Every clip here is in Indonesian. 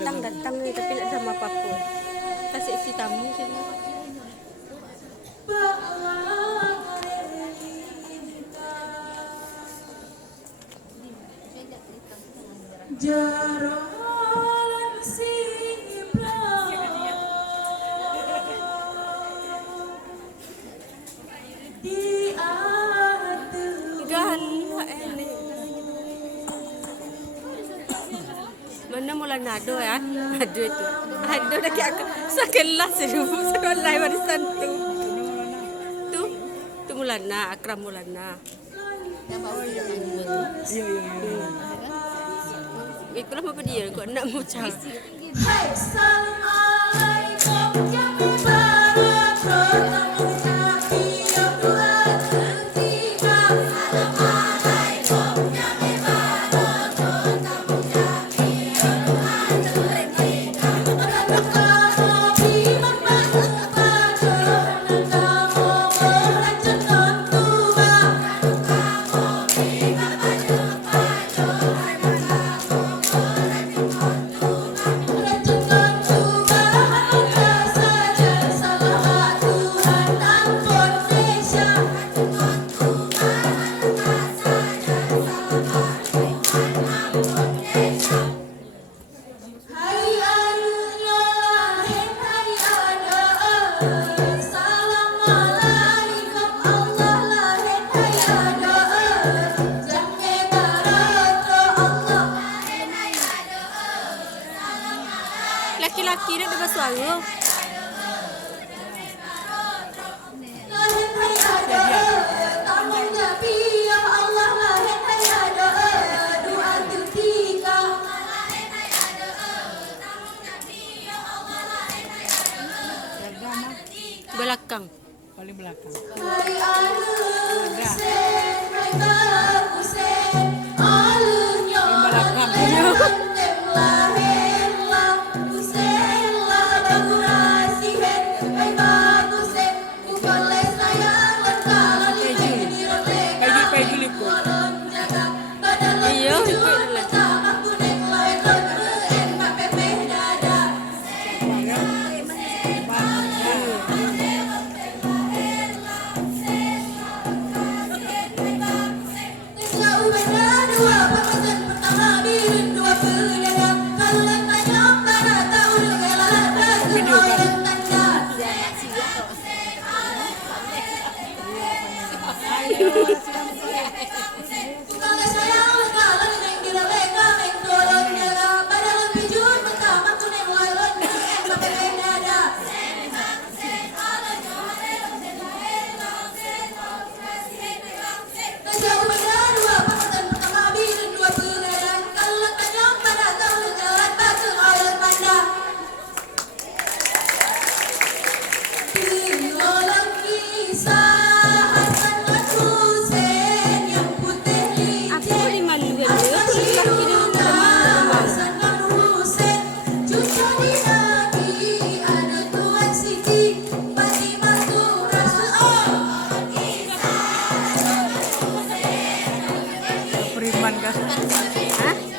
datang nih tapi tidak sama apapun. Kasih isi tamu sini. Mana mula nado ya? Nado itu. Nado dah kayak sekelas seribu sekolah warisan tu. Tu Mulana, Akram Mulana. Itulah apa dia kok nak mucah. Laki-laki nak dapat suara. Belakang. Paling belakang. Iya, ikut lah.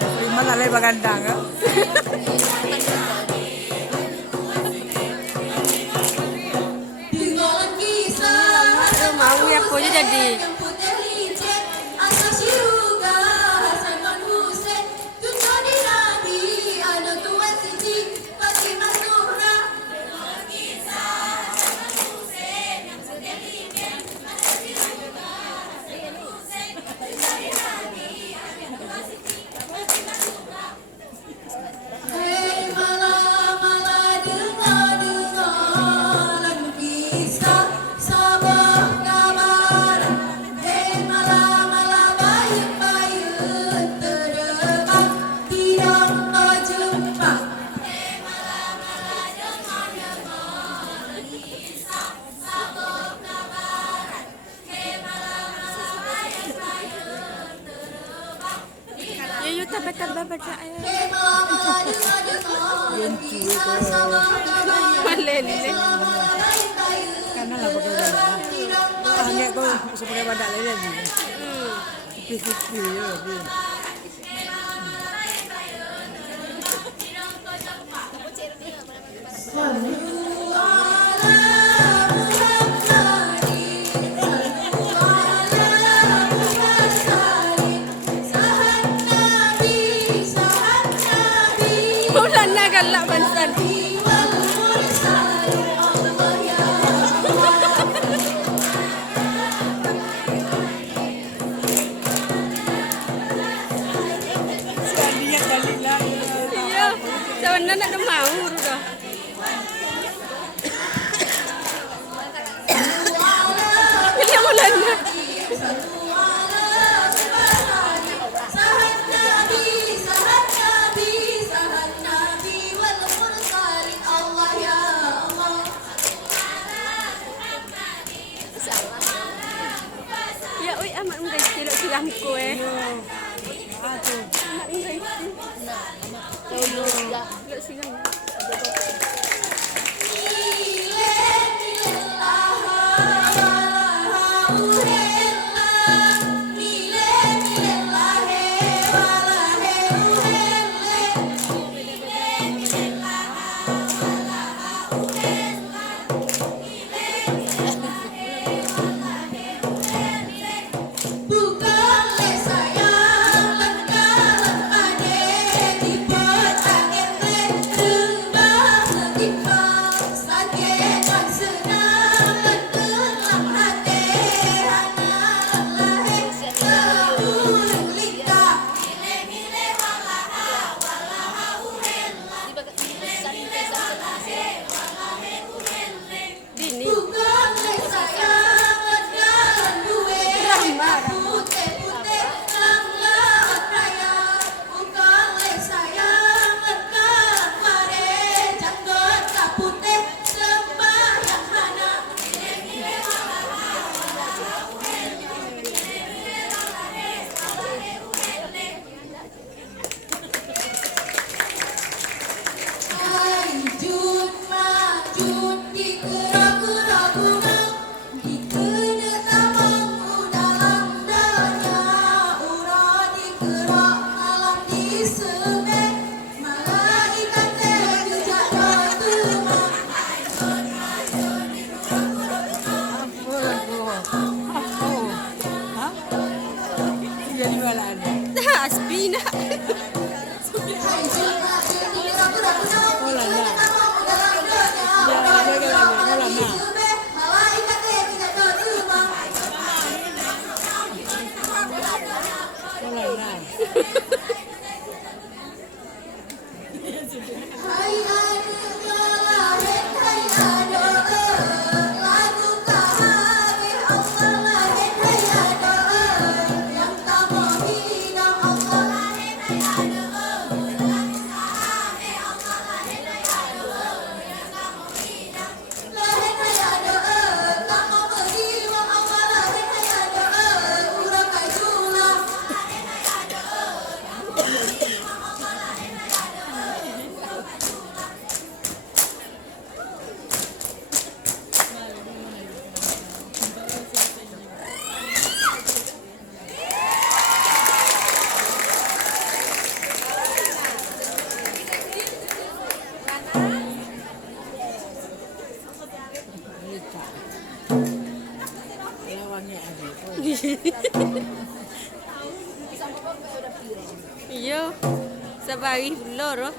Prima lalai bagandang kan? Mau ya punya jadi. Ayo tambah-tambah baca ayat. Malele. Karena lah pakai badak. Hanya kau pakai badak lele ni. Pipi ya. San. Sekalinya kali lah. Iya, sebenarnya nak mau udah. Ini yang mulanya. Ya, oi amat mudah tidak siram kue. Aduh. Amat mudah. Tidak siram. Dini. Hah? Jadi jualan. Aspina. Oh lah lah. Jaga lagi. Oh lah lah. Oh lah lah. Lawannya ada. Iya. Sabari loro.